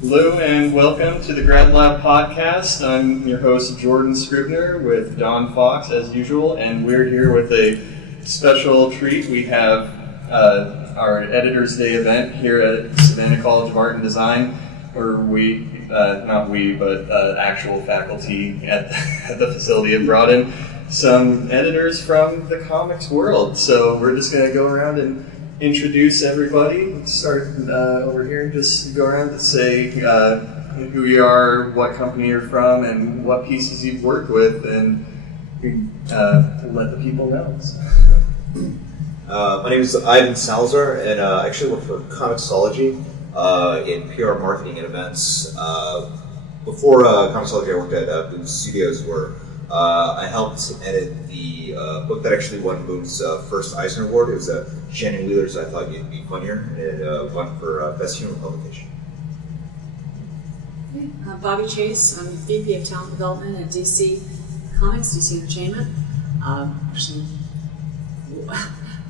Hello and welcome to the Grad Lab Podcast. I'm your host Jordan Scribner with Don Fox as usual, and we're here with a special treat. We have our Editor's Day event here at Savannah College of Art and Design, where actual faculty at the facility have brought in some editors from the comics world. So we're just going to go around and introduce everybody. Let's start over here and just go around and say who you are, what company you're from, and what pieces you've worked with, and let the people know. My name is Ivan Salazar, and I actually work for ComiXology in PR marketing and events. Before ComiXology, I worked at Boom Studios, where I helped edit the book that actually won Boom's first Eisner Award. It was Shannon Wheeler's I Thought You'd Be Funnier, and it won for Best Humor Publication. Bobbie Chase, I'm VP of Talent Development at DC Comics, DC Entertainment. Actually,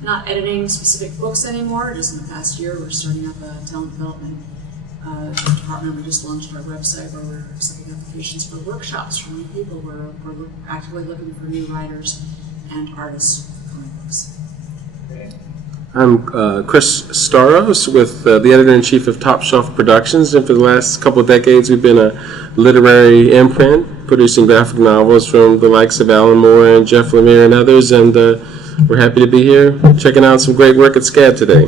not editing specific books anymore. Just in the past year, we're starting up a talent development department. We just launched our website where we're accepting applications for workshops from new people. We're actively looking for new writers and artists for comic books. I'm Chris Staros with the editor-in-chief of Top Shelf Productions, and for the last couple of decades we've been a literary imprint producing graphic novels from the likes of Alan Moore and Jeff Lemire and others, and we're happy to be here checking out some great work at SCAD today.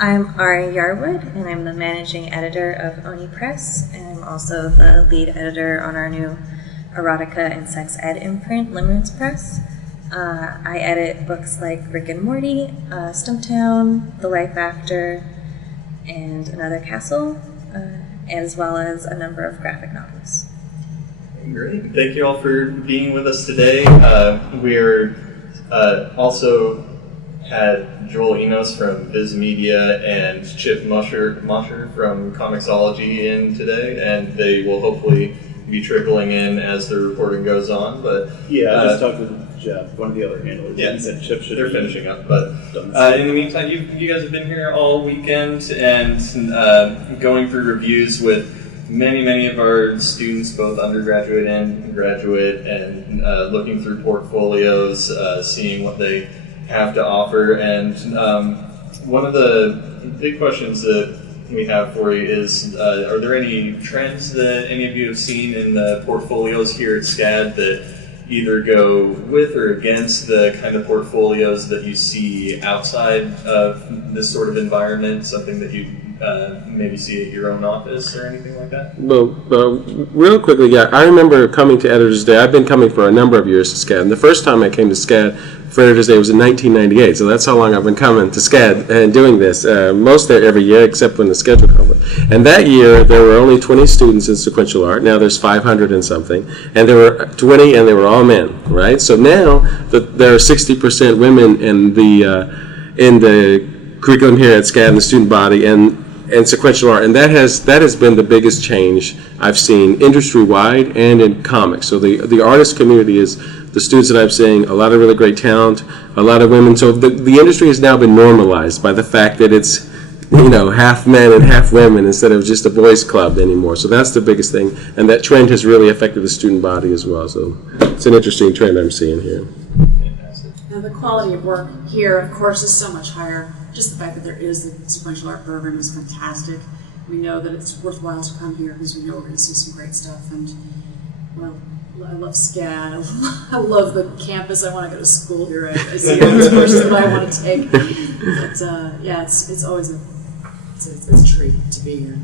I'm Ari Yarwood, and I'm the managing editor of Oni Press, and I'm also the lead editor on our new erotica and sex ed imprint, Limerence Press. I edit books like Rick and Morty, Stumptown, The Life After, and Another Castle, as well as a number of graphic novels. Great. Thank you all for being with us today. We're also had Joel Enos from Viz Media and Chip Mosher from ComiXology in today, and they will hopefully be trickling in as the recording goes on. But I just talked with Jeff, one of the other handlers. Yeah, he said Chip should. They're finishing up, but in the meantime, you guys have been here all weekend and going through reviews with many of our students, both undergraduate and graduate, and looking through portfolios, seeing what they have to offer. And one of the big questions that we have for you is, are there any trends that any of you have seen in the portfolios here at SCAD that either go with or against the kind of portfolios that you see outside of this sort of environment, something that you maybe see at your own office or anything like that? Well, real quickly, yeah, I remember coming to Editor's Day. I've been coming for a number of years to SCAD, and the first time I came to SCAD for Editor's Day was in 1998, so that's how long I've been coming to SCAD and doing this, most every year except when the schedule conflict. And that year, there were only 20 students in sequential art. Now there's 500 and something, and there were 20, and they were all men, right? So now there are 60% women in the curriculum here at SCAD, in the student body, and sequential art, and that has been the biggest change I've seen industry-wide and in comics. So the artist community is the students that I'm seeing, a lot of really great talent, a lot of women. So the industry has now been normalized by the fact that it's half men and half women instead of just a boys' club anymore. So that's the biggest thing, and that trend has really affected the student body as well. So it's an interesting trend I'm seeing here. Now, the quality of work here, of course, is so much higher. Just the fact that there is the sequential art program is fantastic. We know that it's worthwhile to come here because we know we're going to see some great stuff. And, well, I love SCAD. I love the campus. I want to go to school here. I see all the courses that I want to take. But, it's always it's a treat to be here.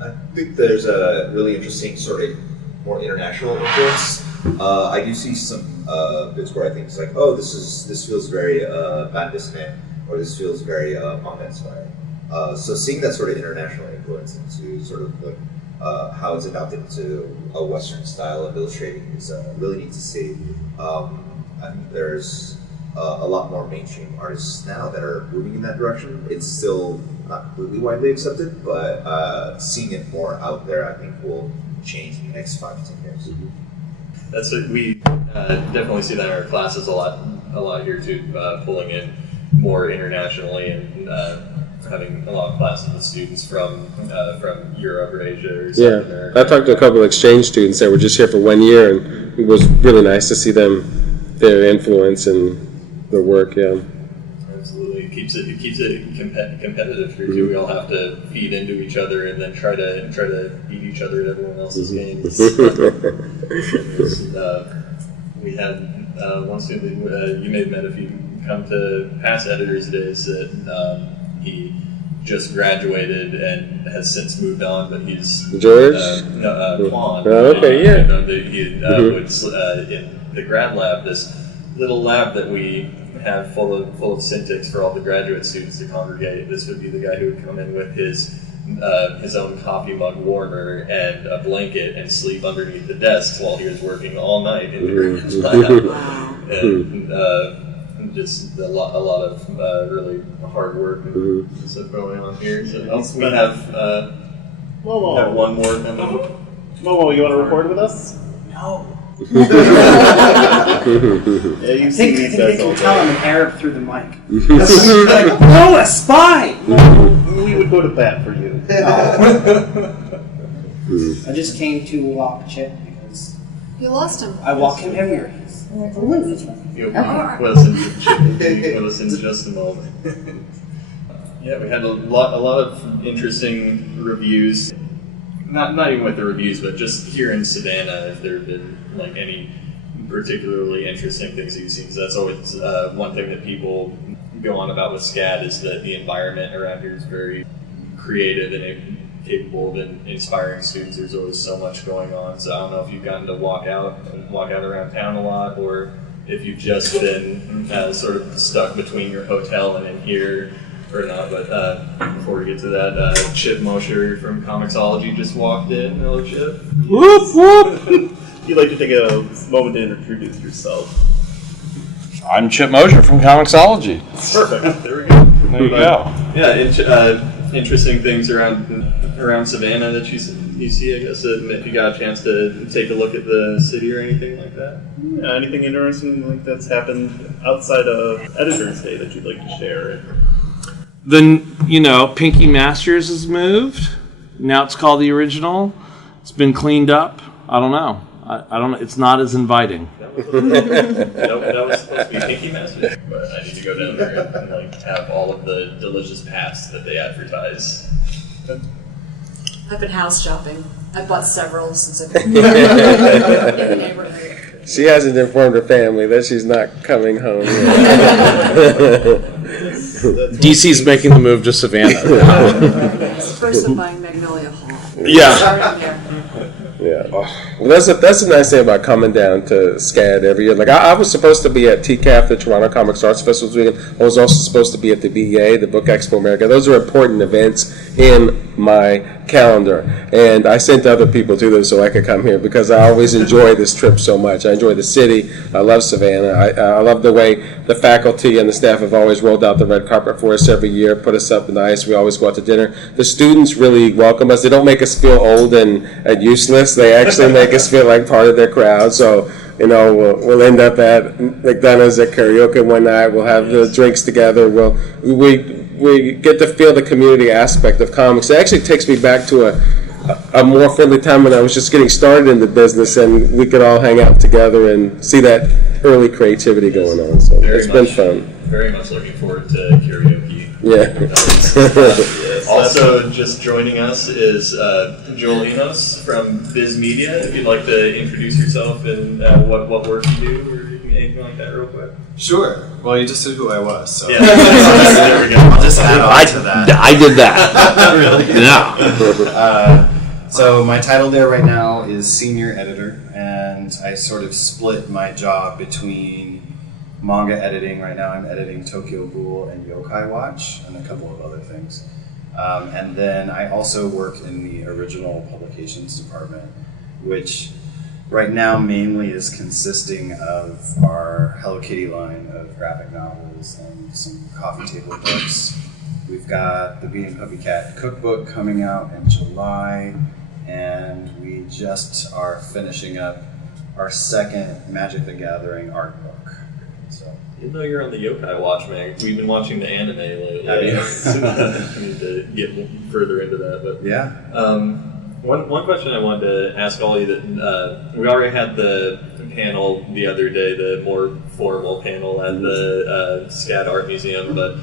I think there's a really interesting sort of more international influence. I do see some bits where I think it's like, oh, this feels very Bandisman, or this feels very manga inspired. So seeing that sort of international influence into sort of like, how it's adopted into a Western style of illustrating is really neat to see. I think there's a lot more mainstream artists now that are moving in that direction. It's still not completely widely accepted, but seeing it more out there, I think, will change in the next 5 to 10 years. That's what we definitely see that in our classes a lot here too, pulling in more internationally, and having a lot of classes with students from Europe or Asia or South America. I talked to a couple of exchange students that were just here for 1 year, and it was really nice to see their influence and their work. Yeah. Absolutely, it keeps it competitive here too. We all have to feed into each other and then try to beat each other at everyone else's games. We had one student you may have met if you come to past editors' days that he just graduated and has since moved on, but he's George? Quan. Oh, okay, yeah. He would in the Grad Lab, this little lab that we have full of Cintiqs for all the graduate students to congregate. This would be the guy who would come in with his own coffee mug warmer and a blanket and sleep underneath the desks while he was working all night in the lab. And just a lot of really hard work and stuff going on here. So we have one more coming. Momo, you want to record with us? No. Yeah, you I see think these they guys all can tell I'm day. an Arab through the mic. Like, no, a spy! We would go to bat for you. I just came to walk Chip because You lost him. I walk him everywhere. You'll be with us in just a moment. Yeah, we had a lot of interesting reviews. Not even with the reviews, but just here in Savannah, if there have been like any particularly interesting things that you've seen. Because that's always one thing that people go on about with SCAD is that the environment around here is very creative and capable of inspiring students. There's always so much going on. So I don't know if you've gotten to walk out around town a lot, or if you've just been sort of stuck between your hotel and in here or not. But before we get to that, Chip Mosher from ComiXology just walked in. Hello, Chip. Whoop, whoop. If you'd like to take a moment to introduce yourself. I'm Chip Mosher from ComiXology. Perfect. There we go. There you go. Yeah, interesting things around Savannah that you see. I guess if you got a chance to take a look at the city or anything like that. Yeah, anything interesting like that's happened outside of Editor's Day that you'd like to share? Then, Pinky Masters has moved. Now it's called The Original. It's been cleaned up. I don't know. I don't know. It's not as inviting. That was supposed to be Pinky Masters, but I need to go down there and have all of the delicious pasts that they advertise. I've been house shopping. I bought several since I've been in the neighborhood. She hasn't informed her family that she's not coming home. DC's making the move to Savannah. First I'm buying Magnolia Hall. Yeah. Starting there. Yeah. Well, that's a nice thing about coming down to SCAD every year. Like I was supposed to be at TCAF, the Toronto Comics Arts Festival this weekend. I was also supposed to be at the BEA, the Book Expo America. Those are important events in my calendar, and I sent other people to them so I could come here because I always enjoy this trip so much. I enjoy the city. I love Savannah. I love the way the faculty and the staff have always rolled out the red carpet for us every year, put us up in the ice. We always go out to dinner. The students really welcome us. They don't make us feel old and useless. They actually make us feel like part of their crowd. So, we'll end up at McDonald's at karaoke one night. We'll have the drinks together. We get to feel the community aspect of comics. It actually takes me back to a more friendly time when I was just getting started in the business, and we could all hang out together and see that early creativity going on. So it's been fun. Very much looking forward to karaoke. Yeah. Also, just joining us is Joel Enos from Viz Media. If you'd like to introduce yourself and what work you do or anything like that real quick. Sure. Well, you just said who I was, so Yeah. There we go. I'll just add on to that. I did that. Really? Yeah. So my title there right now is senior editor, and I sort of split my job between manga editing. Right now I'm editing Tokyo Ghoul and Yokai Watch and a couple of other things. And then I also work in the original publications department, which right now mainly is consisting of our Hello Kitty line of graphic novels and some coffee table books. We've got the Beating Puppy Cat cookbook coming out in July, and we just are finishing up our second Magic the Gathering art book. So Even though you're on the Yokai Watch, man, we've been watching the anime lately. Have you? I need to get further into that, but Yeah. One question I wanted to ask all of you that we already had the panel the other day, the more formal panel at the SCAD Art Museum, but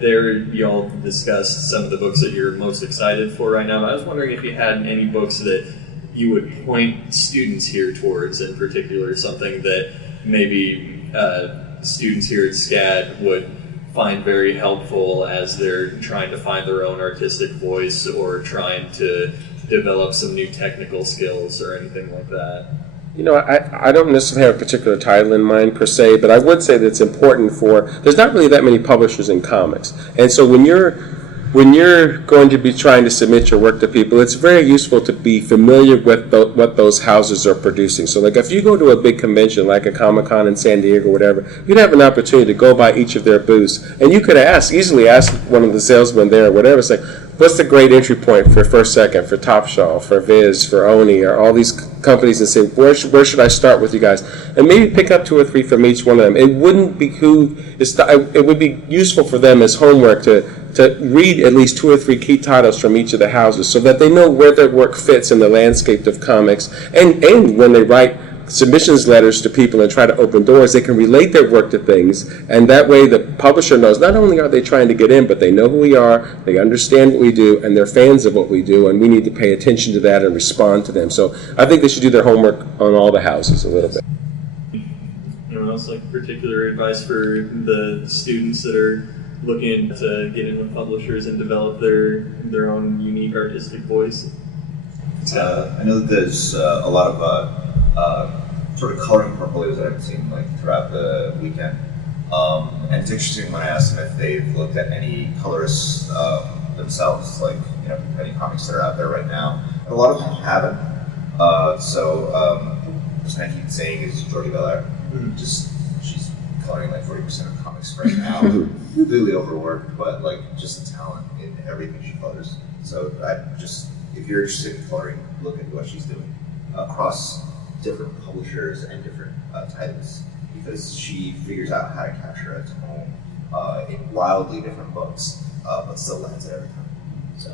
there you all discussed some of the books that you're most excited for right now. I was wondering if you had any books that you would point students here towards, in particular, something that maybe students here at SCAD would find very helpful as they're trying to find their own artistic voice or trying to develop some new technical skills or anything like that. You know, I don't necessarily have a particular title in mind per se, but I would say that it's important there's not really that many publishers in comics. And so when you're going to be trying to submit your work to people, it's very useful to be familiar with what those houses are producing. So like if you go to a big convention like a Comic-Con in San Diego or whatever, you'd have an opportunity to go by each of their booths, and you could easily ask one of the salesmen there or whatever, say, what's the great entry point for First Second, for Top Shelf, for Viz, for Oni, or all these companies, and say, where should I start with you guys? And maybe pick up 2 or 3 from each one of them. It would be useful for them as homework to read at least 2 or 3 key titles from each of the houses so that they know where their work fits in the landscape of comics. And when they write submissions letters to people and try to open doors, they can relate their work to things, and that way the publisher knows not only are they trying to get in, but they know who we are, they understand what we do, and they're fans of what we do, and we need to pay attention to that and respond to them. So I think they should do their homework on all the houses a little bit. Anyone else like particular advice for the students that are looking to get in with publishers and develop their own unique artistic voice? I know that there's a lot of sort of coloring portfolios that I've seen throughout the weekend, and it's interesting when I ask them if they've looked at any colorists themselves, any comics that are out there right now. And a lot of them haven't. The person I keep saying is Jordi Belair. She's coloring 40% of comics right now. Completely overworked, but just the talent in everything she colors. So if you're interested in coloring, look at what she's doing across different publishers and different titles, because she figures out how to capture a tone in wildly different books, but still lands it every time. So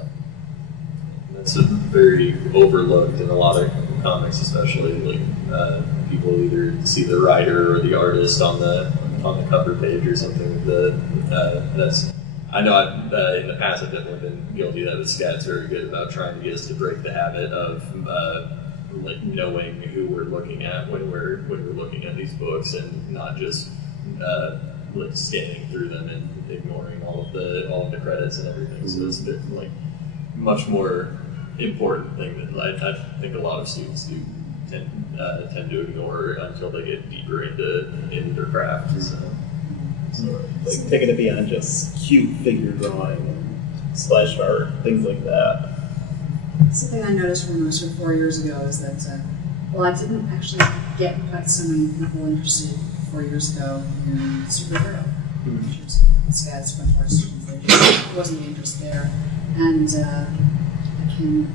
that's very overlooked in a lot of comics, especially people either see the writer or the artist on the cover page or something. I know in the past I've definitely been guilty of that. SCAD's very good about trying to get us to break the habit of knowing who we're looking at when we're looking at these books, and not just scanning through them and ignoring all of the credits and everything. So it's a bit much more important thing that I think a lot of students do tend to ignore until they get deeper into their craft. So taking it beyond just cute figure drawing and splash art, things like that. Something I noticed when I was here 4 years ago is that, I didn't actually get quite so many people interested 4 years ago in superhero, which is SCAD's much more student. There wasn't the interest there. And I came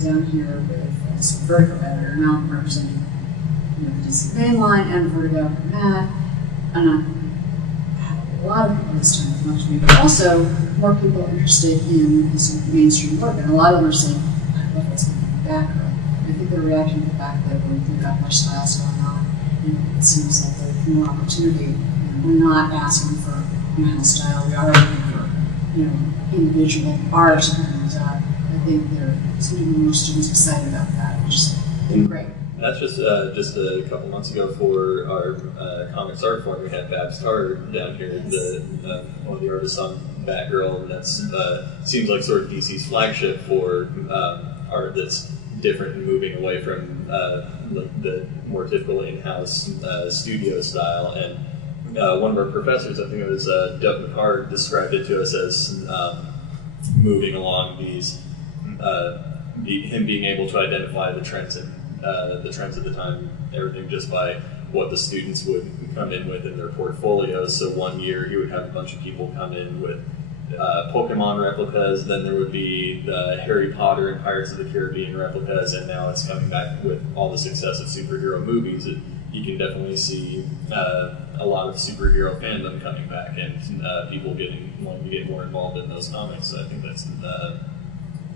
down here with this Vertigo editor. Now I'm representing the DC mainline and Vertigo and that. And I have a lot of people this time come up to me, but also more people interested in this mainstream work. And a lot of them are saying, I love what's happening in the background. I think they're reacting to the fact that we've got more styles going on, and it seems like there's more opportunity. We're not asking for style, we are looking for individual art, and I think there seem to be more students excited about that, which is great. That's just a couple months ago for our Comics Art Forum. We had Babs Tarr down here, one of the artists on Batgirl, and that's seems like sort of DC's flagship for art that's different and moving away from the more typical in-house studio style. And one of our professors, I think it was Doug McCart, described it to us as moving along these, him being able to identify the trends of the time, everything just by what the students would come in with in their portfolios. So one year he would have a bunch of people come in with Pokemon replicas, then there would be the Harry Potter and Pirates of the Caribbean replicas, and now it's coming back with all the success of superhero movies. you can definitely see a lot of superhero fandom coming back and people wanting to get more involved in those comics. So I think that's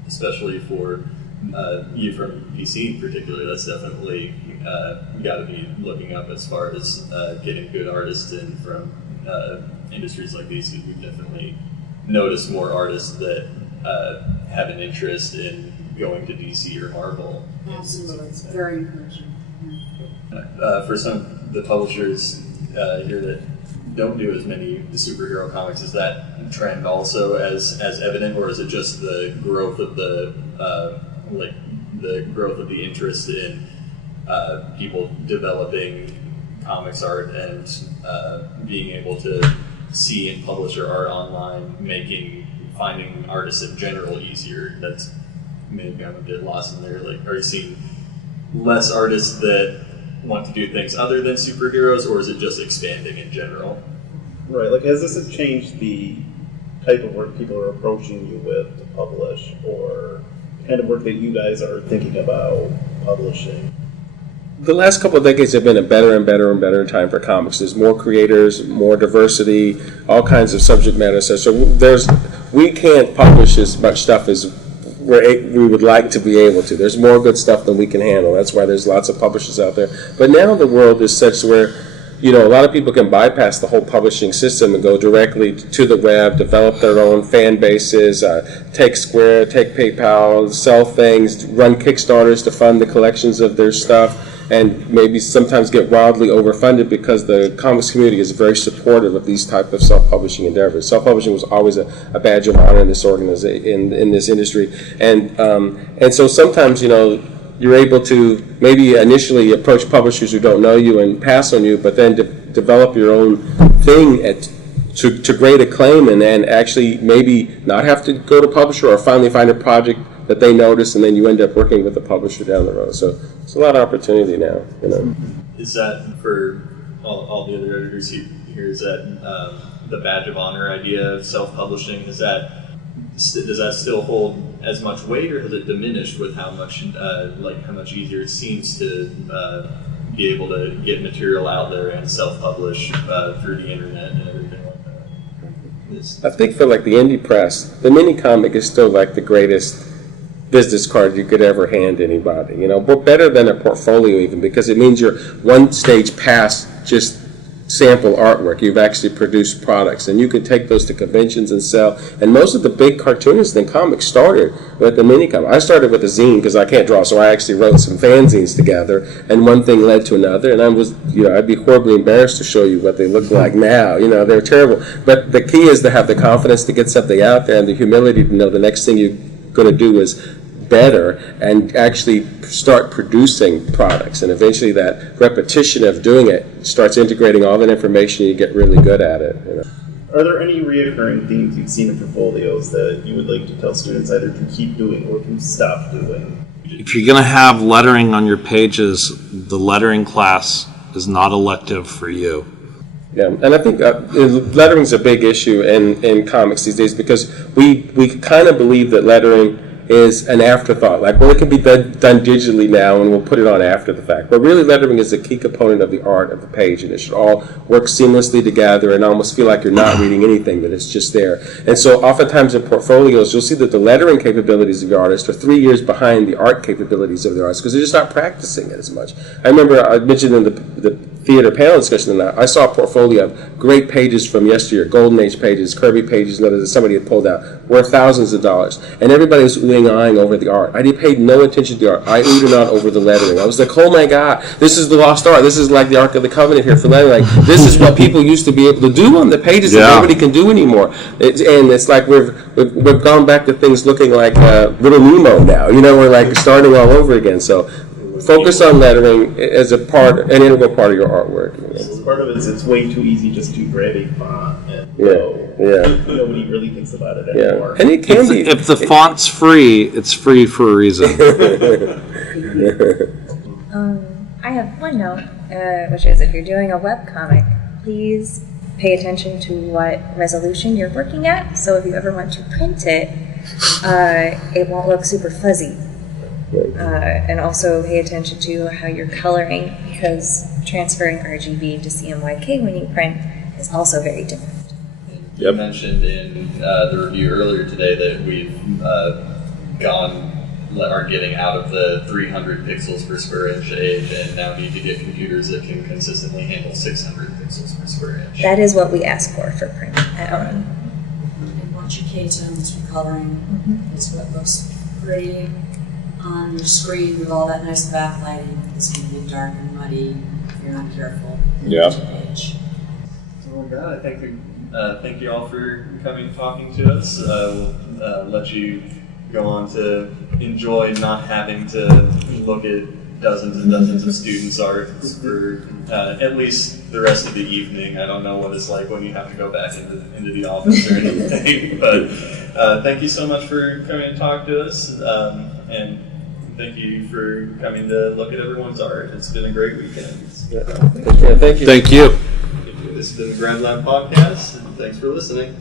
especially for you from DC in particular, that's definitely got to be looking up as far as getting good artists in from industries like these. We've definitely noticed more artists that have an interest in going to DC or Marvel. Absolutely, it's very encouraging. For some of the publishers here that don't do as many superhero comics, is that trend also as evident, or is it just the growth of the growth of the interest in people developing comics art and being able to see and publish their art online, finding artists in general easier? That's maybe I'm a bit lost in there. Like, are you seeing less artists that want to do things other than superheroes, or is it just expanding in general? Right, like has this changed the type of work people are approaching you with to publish, or kind of work that you guys are thinking about publishing? The last couple of decades have been a better and better and better time for comics. There's more creators, more diversity, all kinds of subject matter. So we can't publish as much stuff as we would like to be able to. There's more good stuff than we can handle. That's why there's lots of publishers out there. But now the world is such where, a lot of people can bypass the whole publishing system and go directly to the web, develop their own fan bases, take Square, take PayPal, sell things, run Kickstarters to fund the collections of their stuff, and maybe sometimes get wildly overfunded because the comics community is very supportive of these type of self-publishing endeavors. Self-publishing was always a badge of honor in this organization, in this industry, and so sometimes you're able to maybe initially approach publishers who don't know you and pass on you, but then develop your own thing to great acclaim, and then actually maybe not have to go to publisher, or finally find a project that they notice, and then you end up working with the publisher down the road. So it's a lot of opportunity now. Is that for all the other editors here? Is that the badge of honor idea of self-publishing? Does that still hold as much weight, or has it diminished with how much easier it seems to be able to get material out there and self-publish through the internet and everything like that? I think for the indie press, the mini comic is still the greatest business card you could ever hand anybody. But better than a portfolio even, because it means you're one stage past just sample artwork. You've actually produced products, and you can take those to conventions and sell. And most of the big cartoonists in comics started with the mini comic. I started with a zine because I can't draw, so I actually wrote some fanzines together, and one thing led to another, and I'd be horribly embarrassed to show you what they look like now. They're terrible. But the key is to have the confidence to get something out there, and the humility to know the next thing you're going to do is better, and actually start producing products. And eventually that repetition of doing it starts integrating all that information, and you get really good at it. Are there any reoccurring themes you've seen in portfolios that you would like to tell students either to keep doing or to stop doing? If you're going to have lettering on your pages, the lettering class is not elective for you. Yeah, and I think lettering is a big issue in comics these days, because we kind of believe that lettering is an afterthought. It can be done digitally now, and we'll put it on after the fact. But really, lettering is a key component of the art of the page, and it should all work seamlessly together and almost feel like you're not reading anything, that it's just there. And so oftentimes in portfolios, you'll see that the lettering capabilities of the artist are 3 years behind the art capabilities of the artist, because they're just not practicing it as much. I remember I mentioned in the theater panel discussion that I saw a portfolio of great pages from yesteryear, Golden Age pages, Kirby pages, and others that somebody had pulled out, worth thousands of dollars. And everybody was oohing over the art. I paid no attention to the art. I oohed and ahhed over the lettering. I was like, oh my God, this is the lost art. This is like the Ark of the Covenant here for lettering. This is what people used to be able to do on the pages that nobody can do anymore. And it's like we've gone back to things looking like Little Nemo now. We're starting all over again. So focus on lettering as an integral part of your artwork. Part of it is it's way too easy just to grab a font and nobody really thinks about it anymore. And it can be. If the font's free, it's free for a reason. I have one note, which is if you're doing a webcomic, please pay attention to what resolution you're working at. So if you ever want to print it, it won't look super fuzzy. And also pay attention to how you're coloring, because transferring RGB to CMYK when you print is also very different. You mentioned in the review earlier today that we've are getting out of the 300 pixels per square inch age and now need to get computers that can consistently handle 600 pixels per square inch. That is what we ask for print at Oni. And watch your K-tones for coloring. It's what looks pretty on your screen with all that nice backlighting. It's going to be dark and muddy if you're not careful. Yeah. Oh my God, thank you all for coming and talking to us. We'll let you go on to enjoy not having to look at dozens and dozens of students' art for at least the rest of the evening. I don't know what it's like when you have to go back into the office or anything, but thank you so much for coming to talk to us, and thank you for coming to look at everyone's art. It's been a great weekend. Thank you. This has been the Grad Lab Podcast, and thanks for listening.